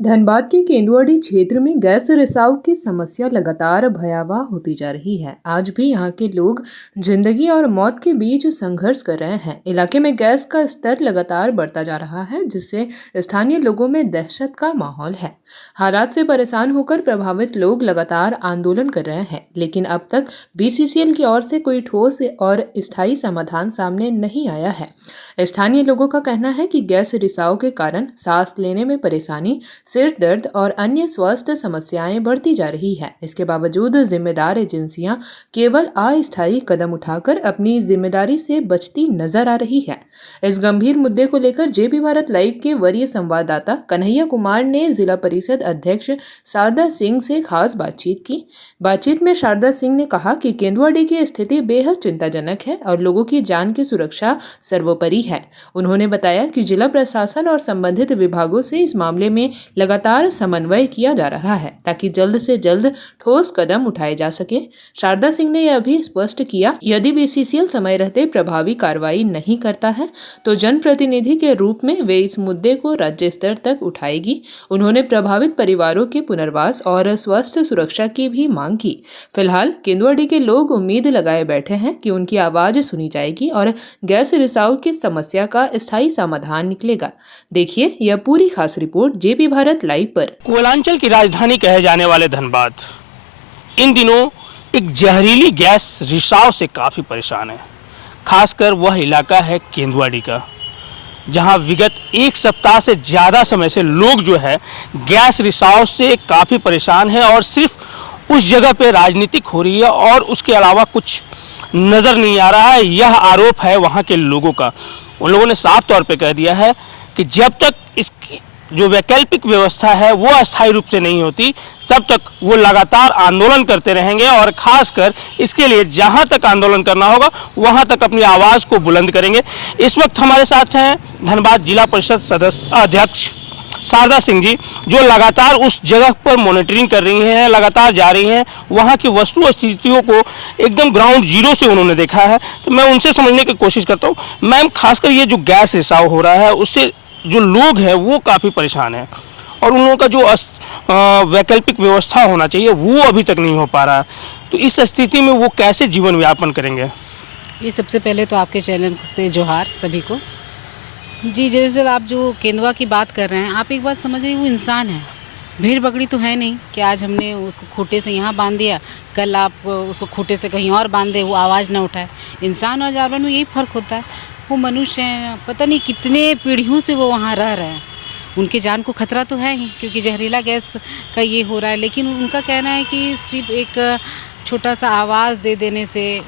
धनबाद के केंदुआड़ी क्षेत्र में गैस रिसाव की समस्या लगातार भयावह होती जा रही है। आज भी यहां के लोग जिंदगी और मौत के बीच संघर्ष कर रहे हैं। इलाके में गैस का स्तर लगातार बढ़ता जा रहा है, जिससे स्थानीय लोगों में दहशत का माहौल है। हालात से परेशान होकर प्रभावित लोग लगातार आंदोलन कर रहे हैं, लेकिन अब तक बीसीसीएल की ओर से कोई ठोस और स्थायी समाधान सामने नहीं आया है। स्थानीय लोगों का कहना है कि गैस रिसाव के कारण सांस लेने में परेशानी, सिर दर्द और अन्य स्वास्थ्य समस्याएं बढ़ती जा रही है। इसके बावजूद जिम्मेदार एजेंसियां केवल अस्थायी कदम उठाकर अपनी जिम्मेदारी से बचती नजर आ रही है। इस गंभीर मुद्दे को लेकर जेपी भारत लाइव के वरीय संवाददाता कन्हैया कुमार ने जिला परिषद अध्यक्ष शारदा सिंह से खास बातचीत की। बातचीत में शारदा सिंह ने कहा कि केंदुआड़ी की स्थिति बेहद चिंताजनक है और लोगों की जान की सुरक्षा सर्वोपरि है। उन्होंने बताया कि जिला प्रशासन और संबंधित विभागों से इस मामले में लगातार समन्वय किया जा रहा है, ताकि जल्द से जल्द ठोस कदम उठाए जा सके। शारदा सिंह ने यह भी स्पष्ट किया, यदि बीसीसीएल समय रहते प्रभावी कार्रवाई नहीं करता है तो जनप्रतिनिधि के रूप में वे इस मुद्दे को राज्य स्तर तक उठाएगी। उन्होंने प्रभावित परिवारों के पुनर्वास और स्वास्थ्य सुरक्षा की भी मांग की। फिलहाल केंदुआड़ी के लोग उम्मीद लगाए बैठे हैं कि उनकी आवाज सुनी जाएगी और गैस रिसाव की समस्या का स्थायी समाधान निकलेगा। देखिए यह पूरी खास रिपोर्ट जेपी भारत लाइव पर। कोयलांचल की राजधानी कहे जाने वाले धनबाद इन दिनों एक जहरीली गैस रिसाव से काफ़ी परेशान है। खासकर वह इलाका है केंदुआड़ी का, जहां विगत एक सप्ताह से ज़्यादा समय से लोग जो है गैस रिसाव से काफ़ी परेशान है और सिर्फ उस जगह पे राजनीतिक हो रही है और उसके अलावा कुछ नज़र नहीं आ रहा है। यह आरोप है वहां के लोगों का। उन लोगों ने साफ तौर पे कह दिया है कि जब तक इसकी जो वैकल्पिक व्यवस्था है वो अस्थायी रूप से नहीं होती, तब तक वो लगातार आंदोलन करते रहेंगे और खासकर इसके लिए जहां तक आंदोलन करना होगा वहां तक अपनी आवाज़ को बुलंद करेंगे। इस वक्त हमारे साथ हैं धनबाद जिला परिषद सदस्य अध्यक्ष शारदा सिंह जी, जो लगातार उस जगह पर मॉनिटरिंग कर रही हैं, लगातार जा रही हैं, वहाँ की वस्तु स्थितियों को एकदम ग्राउंड जीरो से उन्होंने देखा है। तो मैं उनसे समझने की कोशिश करता हूँ। मैम, खासकर ये जो गैस रिसाव हो रहा है उससे जो लोग हैं वो काफ़ी परेशान हैं और उन लोगों का जो वैकल्पिक व्यवस्था होना चाहिए वो अभी तक नहीं हो पा रहा है। तो इस स्थिति में वो कैसे जीवन यापन करेंगे? ये सबसे पहले तो आपके चैनल से जोहार सभी को जी। जैसे आप जो केंदुआ की बात कर रहे हैं, आप एक बात समझिए, वो इंसान है, भेड़ बकरी तो है नहीं कि आज हमने उसको खूंटे से यहाँ बांध दिया, कल आप उसको खूंटे से कहीं और बांध दे, वो आवाज़ ना उठाए। इंसान और जानवर में यही फ़र्क होता है। वो मनुष्य हैं, पता नहीं कितने पीढ़ियों से वो वहाँ रह रहे हैं, उनके जान को खतरा तो है ही, क्योंकि जहरीला गैस का ये हो रहा है। लेकिन उनका कहना है कि सिर्फ एक छोटा सा आवाज़ दे देने से,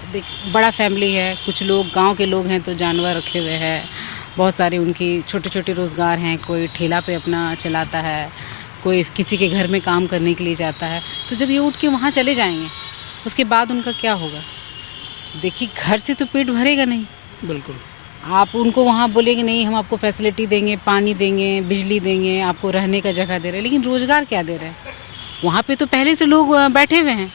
बड़ा फैमिली है, कुछ लोग गांव के लोग हैं तो जानवर रखे हुए हैं, बहुत सारे उनकी छोटे छोटे रोज़गार हैं, कोई ठेला पे अपना चलाता है, कोई किसी के घर में काम करने के लिए जाता है। तो जब ये उठ के वहाँ चले जाएंगे उसके बाद उनका क्या होगा? देखिए, घर से तो पेट भरेगा नहीं। बिल्कुल। आप उनको वहाँ बोलेंगे नहीं हम आपको फैसिलिटी देंगे, पानी देंगे, बिजली देंगे, आपको रहने का जगह दे रहे हैं, लेकिन रोज़गार क्या दे रहे हैं? वहाँ पे तो पहले से लोग बैठे हुए हैं,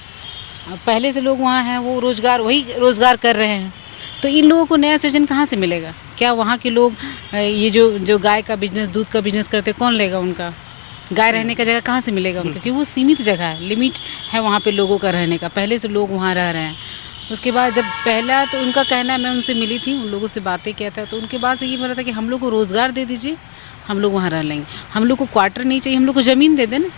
पहले से लोग वहाँ हैं, वो वही रोज़गार कर रहे हैं। तो इन लोगों को नया सृजन कहाँ से मिलेगा? क्या वहाँ के लोग ये जो गाय का बिजनेस, दूध का बिजनेस करते, कौन लेगा उनका? गाय रहने का जगह कहाँ से मिलेगा उनका? क्योंकि वो सीमित जगह है, लिमिट है वहाँ पे लोगों का रहने का, पहले से लोग वहाँ रह रहे हैं। उसके बाद जब पहला तो उनका कहना है, मैं उनसे मिली थी, उन लोगों से बातें किया था, तो उनके बाद से ये बोला था कि हम लोग को रोज़गार दे दीजिए, हम लोग वहाँ रह लेंगे, हम लोग को क्वार्टर नहीं चाहिए, हम लोग को ज़मीन दे दे ना,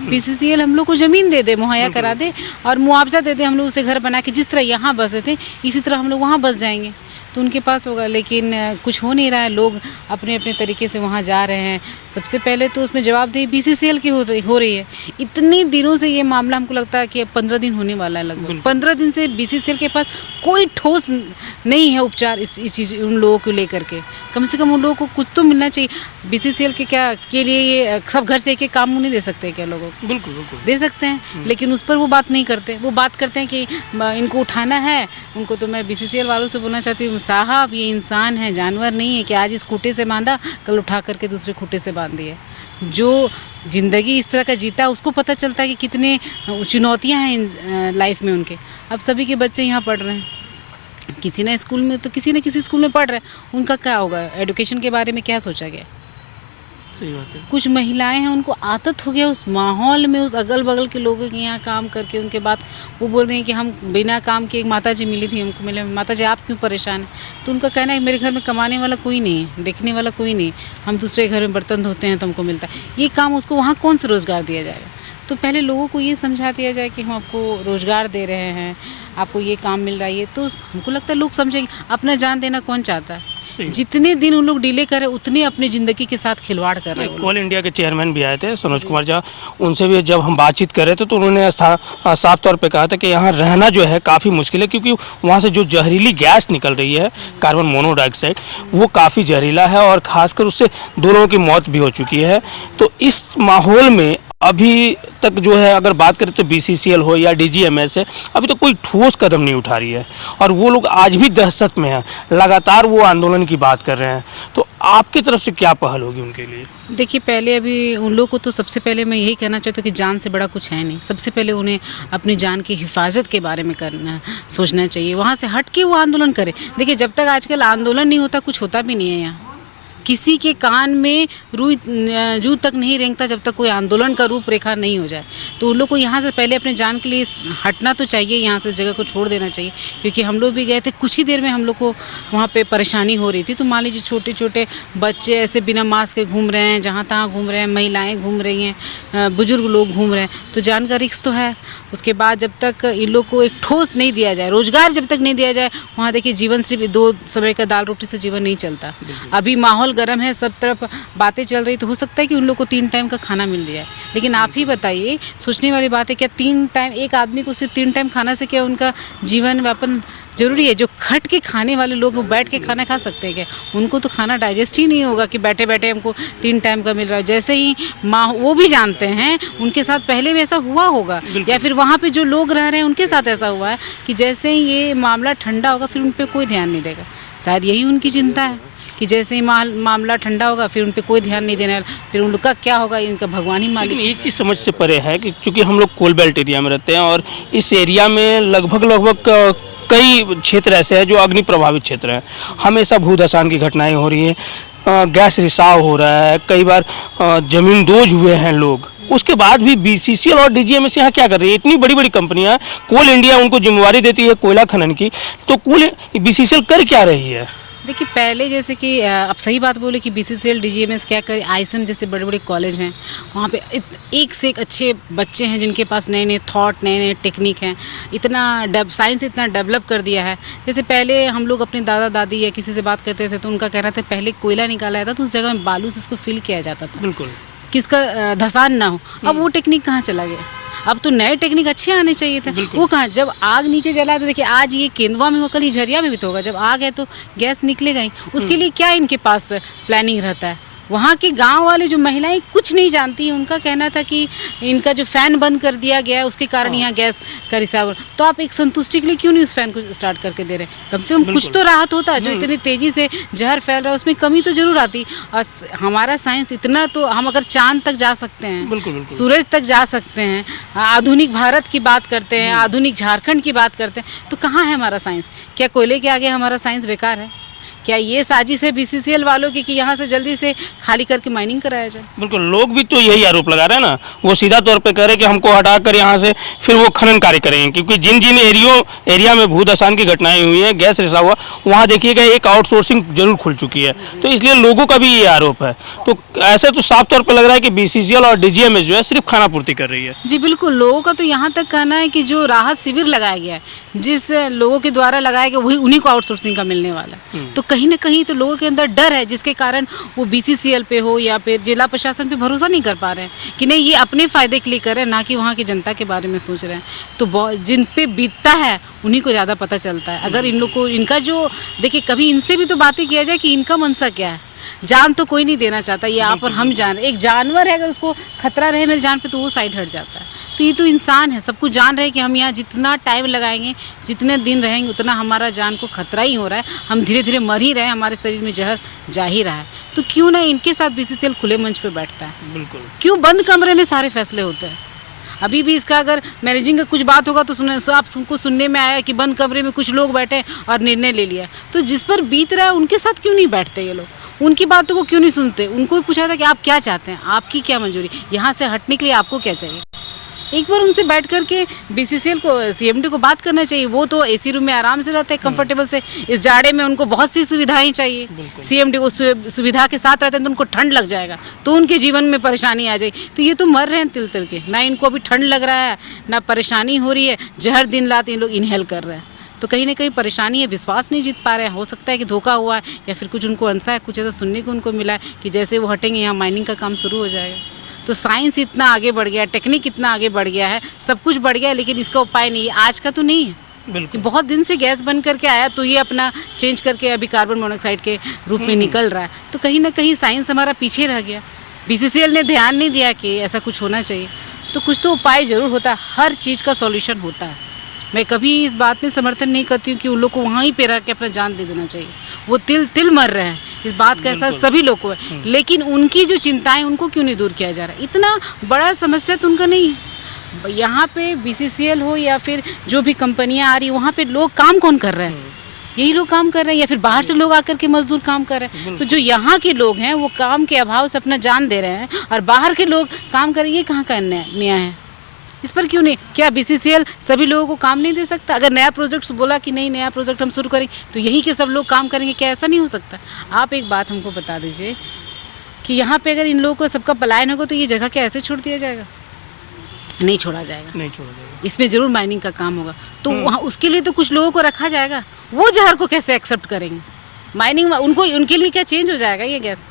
बीसीसीएल हम लोग को ज़मीन दे दे, मुहैया करा दे और मुआवजा दे दे, हम लोग उसे घर बना के जिस तरह यहाँ बसे थे इसी तरह हम लोग वहाँ बस जाएंगे, तो उनके पास होगा। लेकिन कुछ हो नहीं रहा है, लोग अपने अपने तरीके से वहाँ जा रहे हैं। सबसे पहले तो उसमें जवाबदेही बीसीसीएल की हो रही है। इतने दिनों से ये मामला हमको लगता है कि अब 15 दिन होने वाला है, लगभग 15 दिन से बीसीसीएल के पास कोई ठोस नहीं है उपचार इस चीज़ उन लोगों को लेकर के। कम से कम उन लोगों को कुछ तो मिलना चाहिए। बीसीसीएल के लिए ये सब घर से एक काम नहीं दे सकते क्या लोगों को? बिल्कुल बिल्कुल दे सकते हैं, लेकिन उस पर वो बात नहीं करते। वो बात करते हैं कि इनको उठाना है उनको। तो मैं बीसीसीएल वालों से बोलना चाहती हूँ, साहब ये इंसान है, जानवर नहीं है कि आज इस खूंटे से बांधा, कल उठा करके दूसरे खूंटे से बांध दिए। जो ज़िंदगी इस तरह का जीता है उसको पता चलता है कि कितने चुनौतियाँ हैं लाइफ में उनके। अब सभी के बच्चे यहाँ पढ़ रहे हैं, किसी ना स्कूल में तो किसी न किसी स्कूल में पढ़ रहे हैं, उनका क्या होगा? एजुकेशन के बारे में क्या सोचा गया? सही बात है। कुछ महिलाएं हैं, उनको आदत हो गया उस माहौल में, उस अगल बगल के लोगों के यहाँ काम करके। उनके बाद वो बोल रहे हैं कि हम बिना काम के, एक माता जी मिली थी हमको, मिले, माता जी आप क्यों परेशान हैं? तो उनका कहना है मेरे घर में कमाने वाला कोई नहीं है, देखने वाला कोई नहीं, हम दूसरे घर में बर्तन धोते हैं तो हमको मिलता है ये काम, उसको वहाँ कौन सा रोज़गार दिया जाएगा? तो पहले लोगों को ये समझा दिया जाए कि हम आपको रोज़गार दे रहे हैं, आपको ये काम मिल रहा है, ये तो हमको लगता है लोग समझेंगे। अपना जान देना कौन चाहता है? जितने दिन उन लोग डिले कर रहे हैं उतने अपनी ज़िंदगी के साथ खिलवाड़ कर रहे हैं। कोल इंडिया के चेयरमैन भी आए थे, सनोज कुमार झा, उनसे भी जब हम बातचीत कर रहे थे तो उन्होंने साफ तौर पे कहा था कि यहाँ रहना जो है काफ़ी मुश्किल है, क्योंकि वहाँ से जो जहरीली गैस निकल रही है, कार्बन मोनोडाइऑक्साइड, वो काफ़ी जहरीला है और ख़ासकर उससे 2 लोगों की मौत भी हो चुकी है। तो इस माहौल में अभी तक जो है, अगर बात करें तो BCCL हो या DGMS है, अभी तो कोई ठोस कदम नहीं उठा रही है और वो लोग आज भी दहशत में हैं, लगातार वो आंदोलन की बात कर रहे हैं। तो आपकी तरफ से क्या पहल होगी उनके लिए? देखिए, पहले अभी उन लोगों को तो सबसे पहले मैं यही कहना चाहती हूँ कि जान से बड़ा कुछ है नहीं। सबसे पहले उन्हें अपनी जान की हिफाजत के बारे में सोचना चाहिए, वहाँ से हट के वो आंदोलन करें। देखिए, जब तक आजकल आंदोलन नहीं होता कुछ होता भी नहीं है। यहाँ किसी के कान में जू तक नहीं रेंगता जब तक कोई आंदोलन का रूपरेखा नहीं हो जाए। तो उन लोग को यहाँ से पहले अपने जान के लिए हटना तो चाहिए, यहाँ से जगह को छोड़ देना चाहिए। क्योंकि हम लोग भी गए थे, कुछ ही देर में हम लोग को वहाँ पे परेशानी हो रही थी। तो मान लीजिए छोटे छोटे बच्चे ऐसे बिना मास्क के घूम रहे हैं, जहाँ तहाँ घूम रहे हैं, महिलाएँ घूम रही हैं, बुजुर्ग लोग घूम रहे हैं, तो जान का रिस्क तो है। उसके बाद जब तक इन लोग को एक ठोस नहीं दिया जाए, रोजगार जब तक नहीं दिया जाए, वहाँ देखिए जीवन सिर्फ 2 समय का दाल रोटी से जीवन नहीं चलता। अभी माहौल गर्म है, सब तरफ बातें चल रही, तो हो सकता है कि उन लोग को 3 टाइम का खाना मिल जाए। लेकिन आप ही बताइए, सोचने वाली बात है, क्या 3 टाइम, एक आदमी को सिर्फ 3 टाइम खाना से क्या उनका जीवन व्यापन जरूरी है? जो खट के खाने वाले लोग वो बैठ के खाना खा सकते हैं क्या? उनको तो खाना डाइजेस्ट ही नहीं होगा कि बैठे बैठे हमको 3 टाइम का मिल रहा है। जैसे ही वो भी जानते हैं, उनके साथ पहले भी ऐसा हुआ होगा, या फिर वहाँ पे जो लोग रह रहे हैं उनके साथ ऐसा हुआ है कि जैसे ही ये मामला ठंडा होगा फिर उन पर कोई ध्यान नहीं देगा। शायद यही उनकी चिंता है कि जैसे ही मामला ठंडा होगा फिर उन पे कोई ध्यान नहीं देना, फिर उन लोग का क्या होगा, इनका भगवान ही मालिक। लेकिन एक चीज़ समझ से परे है कि चूँकि हम लोग कोल बेल्ट एरिया में रहते हैं और इस एरिया में लगभग कई क्षेत्र ऐसे हैं जो अग्नि प्रभावित क्षेत्र हैं। हमेशा भूधसान की घटनाएं हो रही हैं, गैस रिसाव हो रहा है, कई बार जमीन दोज हुए हैं लोग। उसके बाद भी BCCL और DGMS यहाँ क्या कर रही है? इतनी बड़ी बड़ी कंपनियाँ, कोल इंडिया उनको जिम्मेवारी देती है कोयला खनन की, तो BCCL कर क्या रही है? देखिए, पहले जैसे कि आप सही बात बोले कि BCCL DGMS क्या करे, ISM जैसे बड़े बड़े कॉलेज हैं, वहाँ पे एक से एक अच्छे बच्चे हैं जिनके पास नए नए थॉट, नए नए टेक्निक हैं। इतना साइंस इतना डेवलप कर दिया है। जैसे पहले हम लोग अपने दादा दादी या किसी से बात करते थे तो उनका कहना था पहले कोयला निकाला जाता तो उस जगह में बालू से उसको फिल किया जाता था, बिल्कुल, किसका धसान ना हो। अब वो टेक्निक कहाँ चला गया? अब तो नए टेक्निक अच्छे आने चाहिए थे। वो कहाँ? जब आग नीचे जला तो देखिए, आज ये केंदुआ में हो, कल ही झरिया में भी तो होगा। जब आग है तो गैस निकलेगा ही। उसके लिए क्या इनके पास प्लानिंग रहता है? वहाँ के गांव वाले जो महिलाएं कुछ नहीं जानती हैं, उनका कहना था कि इनका जो फ़ैन बंद कर दिया गया है उसके कारण यहाँ गैस का रिसाव। तो आप एक संतुष्टि के लिए क्यों नहीं उस फ़ैन को स्टार्ट करके दे रहे? कम से कम कुछ तो राहत होता है। जो इतनी तेज़ी से जहर फैल रहा है उसमें कमी तो जरूर आती। और हमारा साइंस इतना, तो हम अगर चांद तक जा सकते हैं, सूरज तक जा सकते हैं, आधुनिक भारत की बात करते हैं, आधुनिक झारखंड की बात करते हैं, तो कहाँ है हमारा साइंस? क्या कोयले के आगे हमारा साइंस बेकार है? क्या ये साजिश है BCCL वालों की कि यहाँ से जल्दी से खाली करके माइनिंग कराया जाए? बिल्कुल, लोग भी तो यही आरोप लगा रहे हैं ना। वो सीधा तौर पे कह रहे हैं कि हमको हटाकर यहाँ से फिर वो खनन कार्य करेंगे, क्योंकि जिन जिन एरिया में भूधसान की घटनाएं हुई हैं, गैस रिसाव हुआ, वहाँ देखिएगा एक आउटसोर्सिंग जरूर खुल चुकी है। तो इसलिए लोगों का भी ये आरोप है। तो ऐसे तो साफ तौर पर लग रहा है कि BCCL और DGMS जो है सिर्फ खाना पूर्ति कर रही है। जी बिल्कुल, लोगों का तो यहाँ तक कहना है कि जो राहत शिविर लगाया गया है, जिस लोगों के द्वारा लगाया गया, वही उन्हीं को आउटसोर्सिंग का मिलने वाला है। तो कहीं ना कहीं तो लोगों के अंदर डर है, जिसके कारण वो BCCL पे हो या फिर जिला प्रशासन पे भरोसा नहीं कर पा रहे हैं कि नहीं, ये अपने फ़ायदे के लिए कर रहे हैं, ना कि वहाँ की जनता के बारे में सोच रहे हैं। तो जिन पे बीतता है उन्हीं को ज़्यादा पता चलता है। अगर इन लोग को इनका जो, देखिए, कभी इनसे भी तो बातें किया जाए कि इनका मनसा क्या है। जान तो कोई नहीं देना चाहता, ये आप और हम जान, एक जानवर है, अगर उसको खतरा रहे मेरी जान पे तो वो साइड हट जाता है। तो ये तो इंसान है, सब कुछ जान रहे हैं कि हम यहाँ जितना टाइम लगाएंगे, जितने दिन रहेंगे, उतना हमारा जान को खतरा ही हो रहा है। हम धीरे धीरे मर ही रहे हैं, हमारे शरीर में जहर जा ही रहा है। तो क्यों ना इनके साथ BCCL खुले मंच पे बैठता है? बिल्कुल, क्यों बंद कमरे में सारे फैसले होते हैं? अभी भी इसका अगर मैनेजिंग का कुछ बात होगा तो आपको सुनने में आया कि बंद कमरे में कुछ लोग बैठे और निर्णय ले लिया। तो जिस पर बीत रहा है उनके साथ क्यों नहीं बैठते ये लोग? उनकी बातों को क्यों नहीं सुनते? उनको भी पूछा था कि आप क्या चाहते हैं, आपकी क्या मंजूरी, यहाँ से हटने के लिए आपको क्या चाहिए। एक बार उनसे बैठ करके बीसीसीएल को, सीएमडी को बात करना चाहिए। वो तो एसी रूम में आराम से रहते हैं कंफर्टेबल से, इस जाड़े में उनको बहुत सी सुविधाएं चाहिए। सीएमडी को सुविधा के साथ रहते हैं तो उनको ठंड लग जाएगा, तो उनके जीवन में परेशानी आ जाएगी। तो ये तो मर रहे हैं तिल तिल के, ना इनको अभी ठंड लग रहा है ना परेशानी हो रही है, जहर दिन रात इन लोग इनहेल कर रहे हैं। तो कहीं ना कहीं परेशानी है, विश्वास नहीं जीत पा रहे हैं। हो सकता है कि धोखा हुआ है या फिर कुछ उनको अंसा है, कुछ ऐसा सुनने को उनको मिला है कि जैसे वो हटेंगे यहाँ माइनिंग का काम शुरू हो जाएगा। तो साइंस इतना आगे बढ़ गया है, टेक्निक इतना आगे बढ़ गया है, सब कुछ बढ़ गया है, लेकिन इसका उपाय नहीं है। आज का तो नहीं है, बिल्कुल। बहुत दिन से गैस बन करके आया तो ये अपना चेंज करके अभी कार्बन मोनोऑक्साइड के रूप में निकल रहा है। तो कहीं ना कहीं साइंस हमारा पीछे रह गया। बीसीसीएल ने ध्यान नहीं दिया कि ऐसा कुछ होना चाहिए। तो कुछ तो उपाय ज़रूर होता है, हर चीज़ का सॉल्यूशन होता है। मैं कभी इस बात में समर्थन नहीं करती हूँ कि उन लोग को वहाँ ही पे रह के अपना जान दे देना चाहिए। वो तिल तिल मर रहे हैं, इस बात का एहसास सभी लोग को है, लेकिन उनकी जो चिंताएं उनको क्यों नहीं दूर किया जा रहा है? इतना बड़ा समस्या तो उनका नहीं है। यहाँ पे बीसीसीएल हो या फिर जो भी कंपनियाँ आ रही, वहाँ पे लोग काम कौन कर रहे हैं? यही लोग काम कर रहे हैं या फिर बाहर से लोग आकर के मजदूर काम कर रहे हैं? तो जो यहाँ के लोग हैं वो काम के अभाव से अपना जान दे रहे हैं और बाहर के लोग काम कर रहे हैं। ये कहाँ का न्याय है? इस पर क्यों नहीं? क्या बीसीसीएल सभी लोगों को काम नहीं दे सकता? अगर नया प्रोजेक्ट बोला कि नहीं नया प्रोजेक्ट हम शुरू करेंगे तो यहीं के सब लोग काम करेंगे, क्या ऐसा नहीं हो सकता? आप एक बात हमको बता दीजिए कि यहाँ पे अगर इन लोगों को सबका पलायन होगा तो ये जगह क्या ऐसे छोड़ दिया जाएगा? नहीं छोड़ा जाएगा, नहीं छोड़ा जाएगा। इसमें ज़रूर माइनिंग का काम होगा। तो वहाँ उसके लिए तो कुछ लोगों को रखा जाएगा। वो जहर को कैसे एक्सेप्ट करेंगे? माइनिंग उनको, उनके लिए क्या चेंज हो जाएगा? ये गैस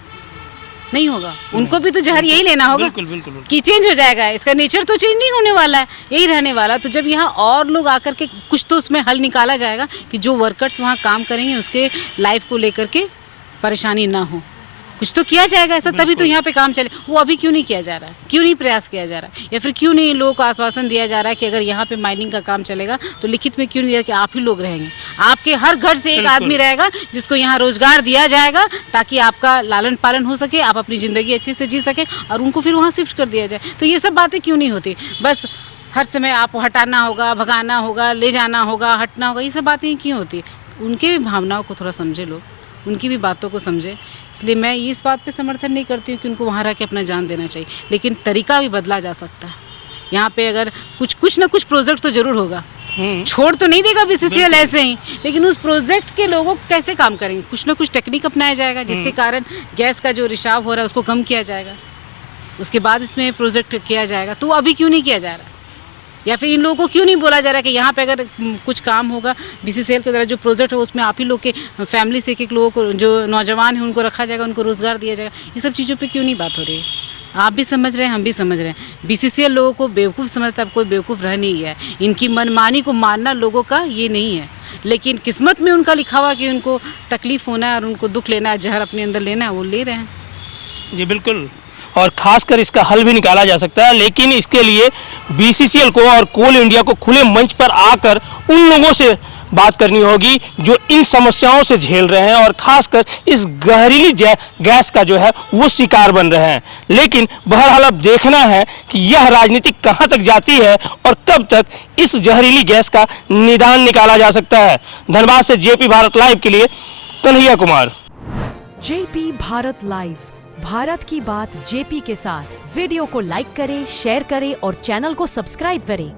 नहीं होगा, उनको भी तो जहर यही लेना होगा। बिल्कुल, बिल्कुल, बिल्कुल। कि चेंज हो जाएगा, इसका नेचर तो चेंज नहीं होने वाला है, यही रहने वाला। तो जब यहाँ और लोग आकर के कुछ तो उसमें हल निकाला जाएगा कि जो वर्कर्स वहाँ काम करेंगे उसके लाइफ को लेकर के परेशानी ना हो, कुछ तो किया जाएगा ऐसा, तभी तो यहाँ पे काम चले। वो अभी क्यों नहीं किया जा रहा है? क्यों नहीं प्रयास किया जा रहा है? या फिर क्यों नहीं लोगों को आश्वासन दिया जा रहा है कि अगर यहाँ पे माइनिंग का काम चलेगा तो लिखित में क्यों नहीं दिया कि आप ही लोग रहेंगे, आपके हर घर से एक आदमी रहेगा जिसको यहाँ रोजगार दिया जाएगा ताकि आपका लालन पालन हो सके, आप अपनी ज़िंदगी अच्छे से जी सके और उनको फिर वहाँ शिफ्ट कर दिया जाए। तो ये सब बातें क्यों नहीं होती? बस हर समय आपको हटाना होगा, भगाना होगा, ले जाना होगा, हटना होगा, ये सब बातें क्यों होती? उनके भी भावनाओं को थोड़ा समझे लोग, उनकी भी बातों को समझे। इसलिए मैं इस बात पे समर्थन नहीं करती हूँ कि उनको वहाँ रह के अपना जान देना चाहिए, लेकिन तरीका भी बदला जा सकता है। यहाँ पे अगर कुछ ना कुछ प्रोजेक्ट तो ज़रूर होगा, छोड़ तो नहीं देगा बीसीसीएल ऐसे ही, लेकिन उस प्रोजेक्ट के लोगों कैसे काम करेंगे? कुछ ना कुछ टेक्निक अपनाया जाएगा जिसके कारण गैस का जो रिसाव हो रहा है उसको कम किया जाएगा, उसके बाद इसमें प्रोजेक्ट किया जाएगा। तो अभी क्यों नहीं किया जा रहा? या फिर इन लोगों को क्यों नहीं बोला जा रहा कि यहाँ पे अगर कुछ काम होगा बीसीसीएल के द्वारा जो प्रोजेक्ट हो उसमें आप ही लोग के फैमिली से एक लोगों को, जो नौजवान हैं उनको रखा जाएगा, उनको रोज़गार दिया जाएगा? ये सब चीज़ों पे क्यों नहीं बात हो रही है? आप भी समझ रहे हैं, हम भी समझ रहे हैं। बीसीसीएल लोगों को बेवकूफ़ समझता, अब कोई बेवकूफ़ रह नहीं गया है। इनकी मनमानी को मानना लोगों का ये नहीं है, लेकिन किस्मत में उनका लिखा हुआ कि उनको तकलीफ़ होना है और उनको दुख लेना है, जहर अपने अंदर लेना है, वो ले रहे हैं। जी बिल्कुल, और खासकर इसका हल भी निकाला जा सकता है, लेकिन इसके लिए बीसीसीएल को और कोल इंडिया को खुले मंच पर आकर उन लोगों से बात करनी होगी जो इन समस्याओं से झेल रहे हैं और खासकर इस जहरीली गैस का जो है वो शिकार बन रहे हैं। लेकिन बहरहाल अब देखना है कि यह राजनीति कहां तक जाती है और कब तक इस जहरीली गैस का निदान निकाला जा सकता है। धनबाद से जेपी भारत लाइव के लिए कन्हैया कुमार। जेपी भारत लाइव, भारत की बात जेपी के साथ। वीडियो को लाइक करें, शेयर करें और चैनल को सब्सक्राइब करें।